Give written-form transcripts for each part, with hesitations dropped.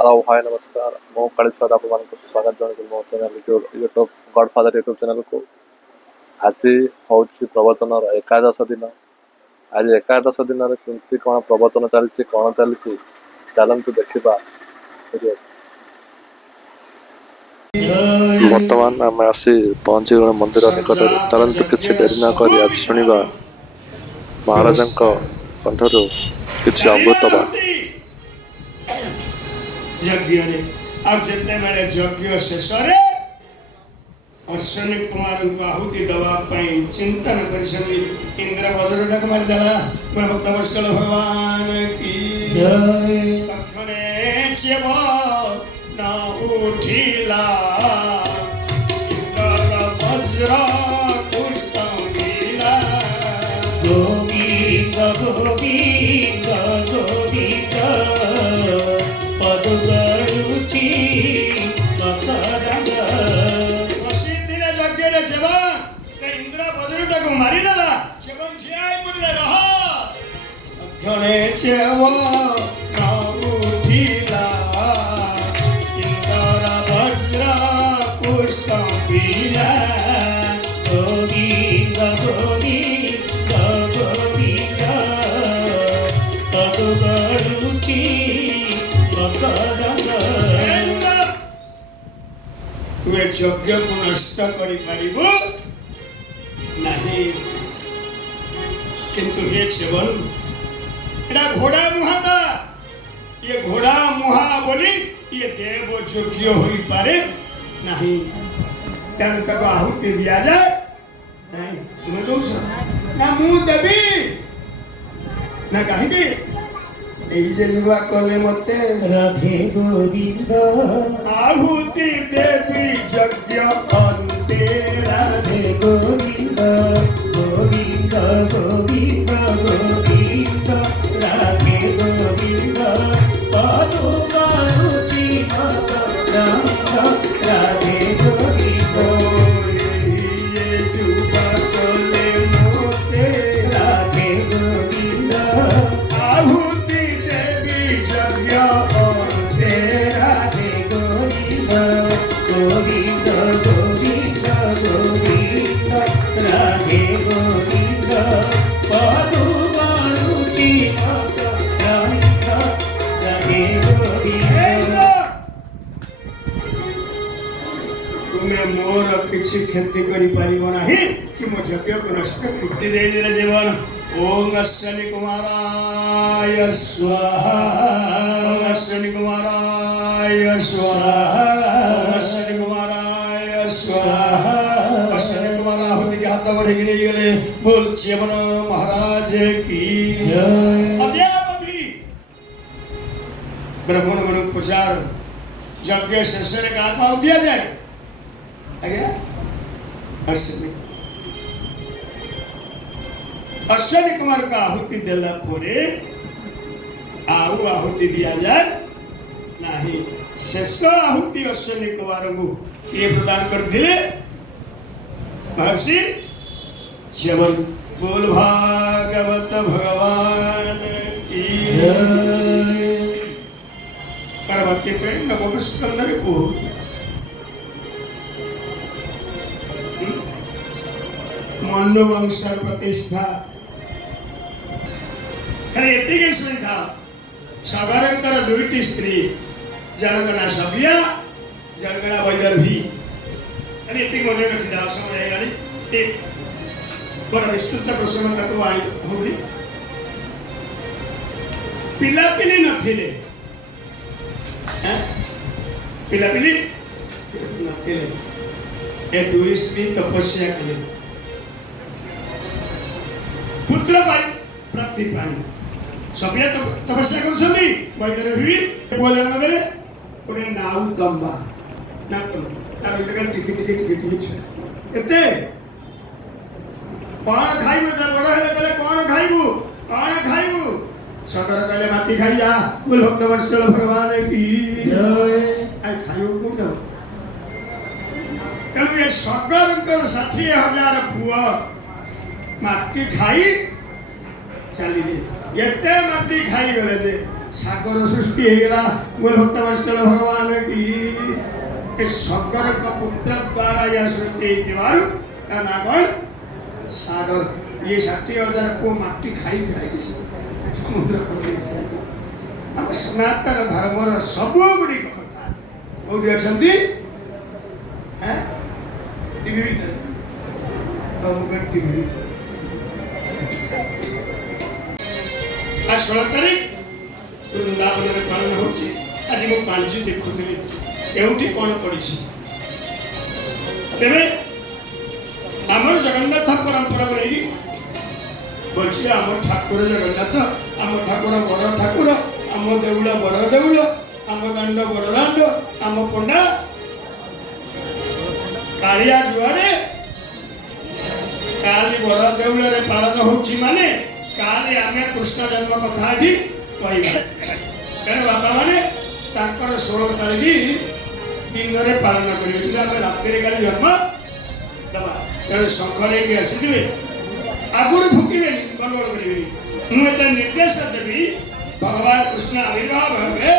Hello hi नमस्कार मो कालीश्वर आप स्वागत जनाऊँ मो channel YouTube godfather YouTube channel को। आज हूँ प्रवचन एकादश दिन। आज एकादश दिन केमती कौन प्रवचन चलती कौन चलती चलतु देखा। बर्तमान आम आसी पहुंची गए मंदिर निकट। चलतु किसी डेरी न कर आज शुणा महाराज कंठर किसी अमृत बाणी। यज्ञ जिते यज्ञ शेष अश्विनी कुमार को आहुति दवाई चिंतन कर इंद्र वज्रटाक मारिदेला भक्त वत्सल भगवान की तखने शिव न उठिला इंद्र वज्र पुष्पिला गोविंद गोविंद गोविंद पदुगरुचि इंद्र बदरुटा को मारिदेला सेवं ठियाई पड़िले रह अक्षणे सेव न उठिला इंद्र वज्र पुष्पिला गोविंद गोविंद गोविंद तदुगरुचि तु यज्ञ को नष्ट कर नहीं किंतु ये सेवन एटा घोड़ा मुहाता ये घोड़ा मुहा बोली ये देव योग्य हो पारे नहीं तेन तक आहुति दिया जाए नहीं तुम्हें दोष ना मुँह देवी ना कहीं युवा कले मते राधे गोविंद आहुति देवी यज्ञ अंते राधे गोविंद गोविंद गोविंद गोविंद राधे गोविंद पदुगरुचि राधे गोविंद युवा कले मते राधे गोविंद आहुति गोविंद गोविंद गोविंद राधे गोविंद पदुगरुचि राधे गोविंद। तुम्हें मोर किसी क्षति करि परिबो नाही कि मो यज्ञ को नष्ट कृति दे दिले जीवन। ओम अश्विनी कुमाराय स्वाहा ओम अश्विनी कुमाराय स्वाहा अश्विनी कुमाराय स्वाहा अश्विनी कुमार आहुति के हाथ बढ़े गिरे गले बोल चेमन महाराज की जय। अद्यावधि ब्राह्मण मन प्रचार यज्ञ शेष का आत्मा दिया जाए आज्ञा अश्विनी अश्विनी कुमार का आहुति देला परे आउ आहुति दिया जाए नहीं शेष आहुति अश्विनी कुमार को ये प्रदान करते महर्षि जवन बोल भागवत भगवान की पार्वती प्रेम नवम स्कंदर को मनु वंश प्रतिष्ठा एति सुविधा सागरंकर दुईटी स्त्री जनक ना सभ्या जनक ना वैदर्भी एति मन रखी समय बड़ा विस्तृत प्रसंग तक आई होली पिलापिली नथिले पिलापिली नथिले ए दुई स्त्री तपस्या कले पुत्र प्राप्ति पाई सभ्य तपस्या कर वैदर्भी पुआ जन्म देले गोटे नाउ तंबा ना तार टिकी टिकी टिकी एते कौन खाइबू बड़ हेले कहले कौन खाइबू सदर कहले माटी खाई जा बोल भक्त वत्सल भगवान की जय। खाइबू को तेणु ये सगरंकर 60,000 पुआ माटी खाई चली एते माटी खाई गले ସାଗର ସୃଷ୍ଟି ହେଇଗଲା ବୋଲ ଭକ୍ତବତ୍ସଳ ଭଗବାନ କି ଏ ଶଙ୍କରଙ୍କ ପୁତ୍ର ଦ୍ୱାରା ଏହା ସୃଷ୍ଟି ହେଇଥିବାରୁ ତା ନାଁ କ'ଣ ସାଗର। ଇଏ 60,000 ପୁଅ ମାଟି ଖାଇ ଖାଇକି ସମୁଦ୍ର ପଡ଼ିଯାଇଛନ୍ତି। ଆମ ସନାତନ ଧର୍ମର ସବୁ ଗୁଡ଼ିକ କଥା କୋଉଠି ଅଛନ୍ତି? ଟିଭି ଭିତରେ ଟିଭି ଭିତରେ। 16 ତାରିଖ ବୃନ୍ଦାବନରେ ପାଳନ ହେଉଛି। ଆଜି ମୁଁ ପାଞ୍ଜି ଦେଖୁଥିଲି କେଉଁଠି କ'ଣ ପଡ଼ିଛି। ତେବେ ଆମର ଜଗନ୍ନାଥ ପରମ୍ପରାକୁ ନେଇକି ବସି ଆମ ଠାକୁର ଜଗନ୍ନାଥ, ଆମ ଠାକୁର ବଡ଼ ଠାକୁର, ଆମ ଦେଉଳ ବଡ଼ ଦେଉଳ, ଆମ ଦାଣ୍ଡ ବଡ଼ ଦାଣ୍ଡ, ଆମ ପଣ୍ଡା କାଳିଆ ଯୁଆରେ କାଲି ବଡ଼ ଦେଉଳରେ ପାଳନ ହେଉଛି ମାନେ କାଲି ଆମେ କୃଷ୍ଣ ଜନ୍ମ କଥା ଏଠି କହିବା। ତେଣୁ ବାପାମାନେ ତାଙ୍କର 16 ତାରିଖ ଦିନରେ ପାଳନ କରିବେ, କିନ୍ତୁ ଆମେ ରାତିରେ କାଲି ଜନ୍ମ ଦେବା। ତେଣୁ ଶଙ୍ଖ ନେଇକି ଆସିଥିବେ, ଆଗରୁ ଫୁକିବେନି, ଗଣ୍ଡଗୋଳ କରିବେନି। ମୁଁ ଏତେ ନିର୍ଦ୍ଦେଶ ଦେବି, ଭଗବାନ କୃଷ୍ଣ ଆବିର୍ଭାବ ହେବେ।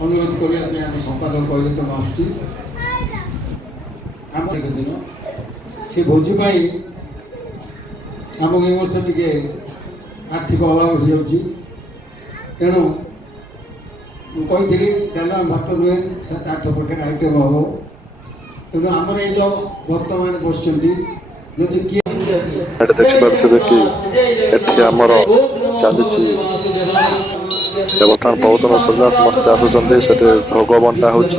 अनुरोध करने आम संपादक कहले तो आसुची आम दिन से भोजी आम ए वर्ष टे आर्थिक अभाव हो जाऊँगी तेणु कही डालमा भात नुहे 7-8 प्रकार आइटम हम तेणु आम ये जो भक्त मैंने बस जदि किए देखिपे कि एठी आमर चली ବର୍ତ୍ତମାନ ବହୁତ ସୁବିଧା ସମସ୍ତେ ଆସୁଛନ୍ତି ସେଠି ଭୋଗ ବଣ୍ଟା ହେଉଛି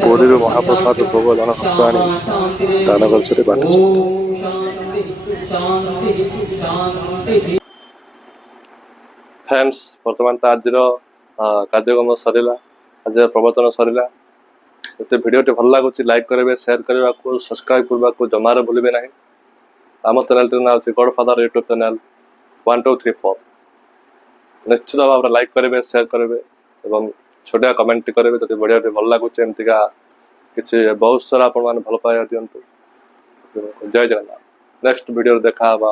ପୁରୀରୁ ମହାପ୍ରସାଦ ଭୋଗ ଜଣେ ଭକ୍ତ ଆଣି ଦାନଗଛରେ ବାଣ୍ଟୁଛନ୍ତି। ଫ୍ରେଣ୍ଡସ୍, ବର୍ତ୍ତମାନ ତ ଆଜିର କାର୍ଯ୍ୟକ୍ରମ ସରିଲା, ଆଜିର ପ୍ରବଚନ ସରିଲା। ଯଦି ଭିଡ଼ିଓଟି ଭଲ ଲାଗୁଛି ଲାଇକ୍ କରିବେ, ସେୟାର କରିବାକୁ, ସବସ୍କ୍ରାଇବ୍ କରିବାକୁ ଜମାରୁ ଭୁଲିବେ ନାହିଁ। ଆମ ଚ୍ୟାନେଲଟିର ନାଁ ହେଉଛି ଗଡ଼ଫାଦର ୟୁଟ୍ୟୁବ୍ ଚ୍ୟାନେଲ୍ 1 2 3 4। ନିଶ୍ଚିତ ଭାବରେ ଲାଇକ୍ କରିବେ, ସେୟାର କରିବେ ଏବଂ ଛୋଟିଆ କମେଣ୍ଟଟି କରିବେ ଯଦି ଭିଡ଼ିଓଟି ଭଲ ଲାଗୁଛି। ଏମିତିକା କିଛି ବହୁତ ସାରା ଆପଣମାନେ ଭଲ ପାଇବା ଦିଅନ୍ତୁ। ଜୟ ଜଗନ୍ନାଥ। ନେକ୍ସଟ ଭିଡ଼ିଓରେ ଦେଖା ହେବା।